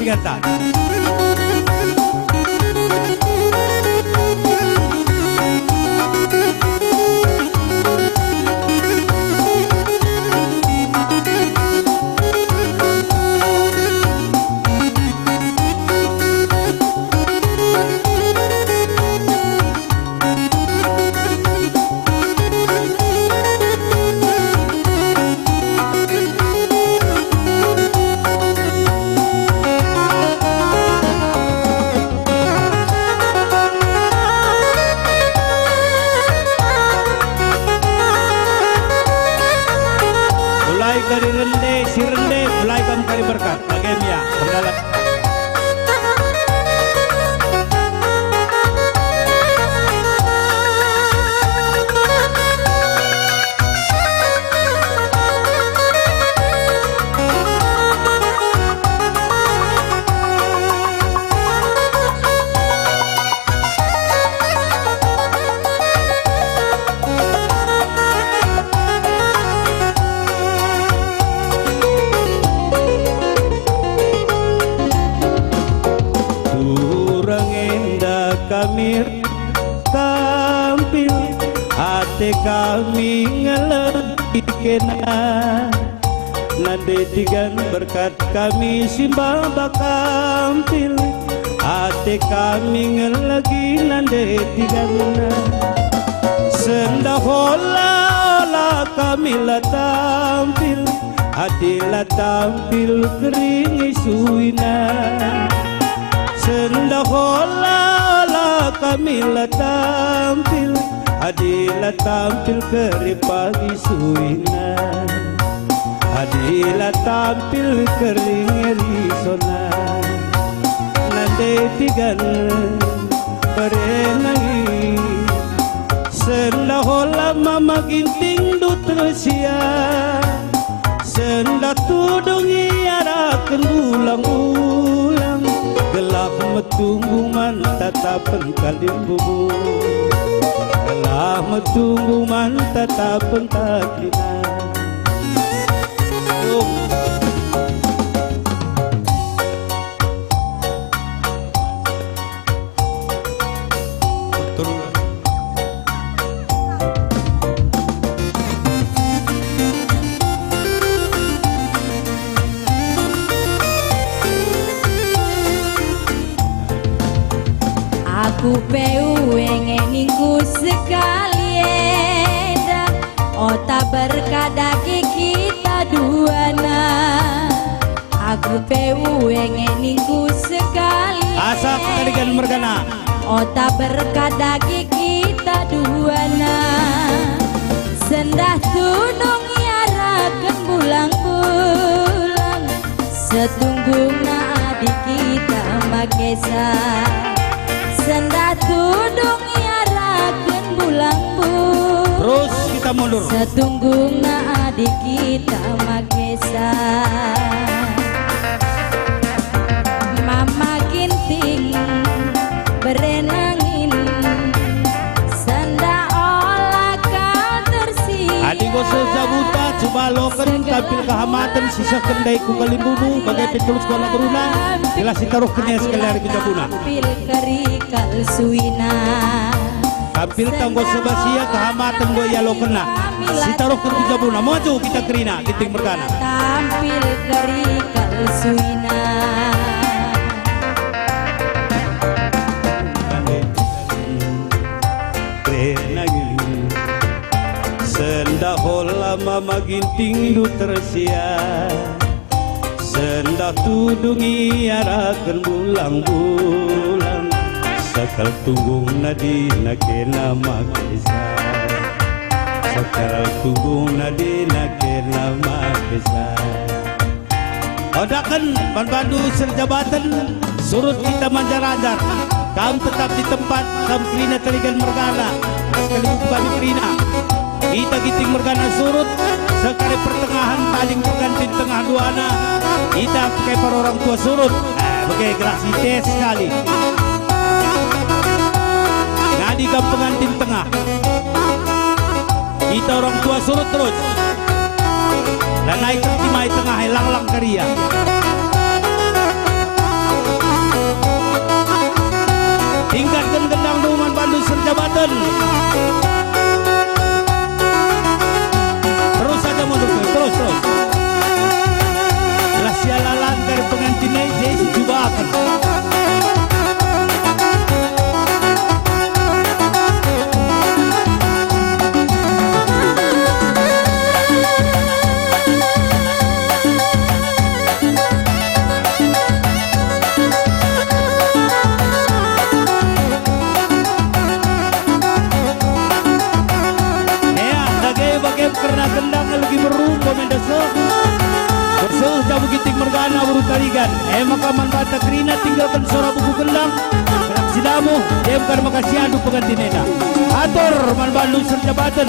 sigata. Dari rende, si rende mulai kamu kari berkat bagemia berdalam. Kami tampil hati kami ngelebih kena nade tigan berkat kami simbah bakampil hati kami ngelagi nade tigan sendahola olah kami lah tampil hati lah tampil kering isuina sendahola kami lah tampil adilah tampil keri pagi suina adilah tampil keri ngeri sona nande tigan berenangi senda hola mama ginting du tersia senda tudungi arakan ulang-ulang gelap metunggu man tatapan kalim bubu gelap metunggu man tatapan taklina Aku pengeningku sekali eda Ota berkadaki kita duana Aku pengeningku sekali asa kalikan mergana Ota berkadaki kita duana Sendah tunung yarakan bulang-bulang Setungguna adik kita makesa sendah tudung yarakan bulang-bulang terus kita mundur setungguna adik kita makesa mama ginting berenangin senda olah kau tersih adik gosok zabuta coba lokan tampil kehamatan sisa kendai ku kalimbubu bagai petulus sekolah beruna jelas ditaruh kenya sekali hari pinjabuna tampil kerikal suina tampil tanggo sebasia kehamatan gue yalo kena ditaruh ke pinjabuna maju kita kerina giting mergana tampil kerikal suina sendah hola mama ginting du tersia sendah tudungi arakan bulang-bulang sakal tunggung nadina kena makesa sakal tunggung nadina kena makesa odakan bandu serjabatan surut kita manjar-anjar kamu tetap di tempat kamu kerina teligan mergana sekali bukan kerina kita giting mergana surut sekali pertengahan taling pergantin tengah duana kita pakai para orang tua surut pakai gelas tes sekali ngadi kam pengantin tengah kita orang tua surut terus dan naik ke timai tengah lang-lang karia jabatan. Terus saja mundur, terus. Rahasia lalang dari pengantinnya Jesse juga akan. Karena kendang lagi berumpa mendasa berseh dabu giting mergana buru tarigan makaman bata krina tinggalkan suara buku kendang kerak sidamu dem kan makasih adu pengantinena atur man Bandung serjabatan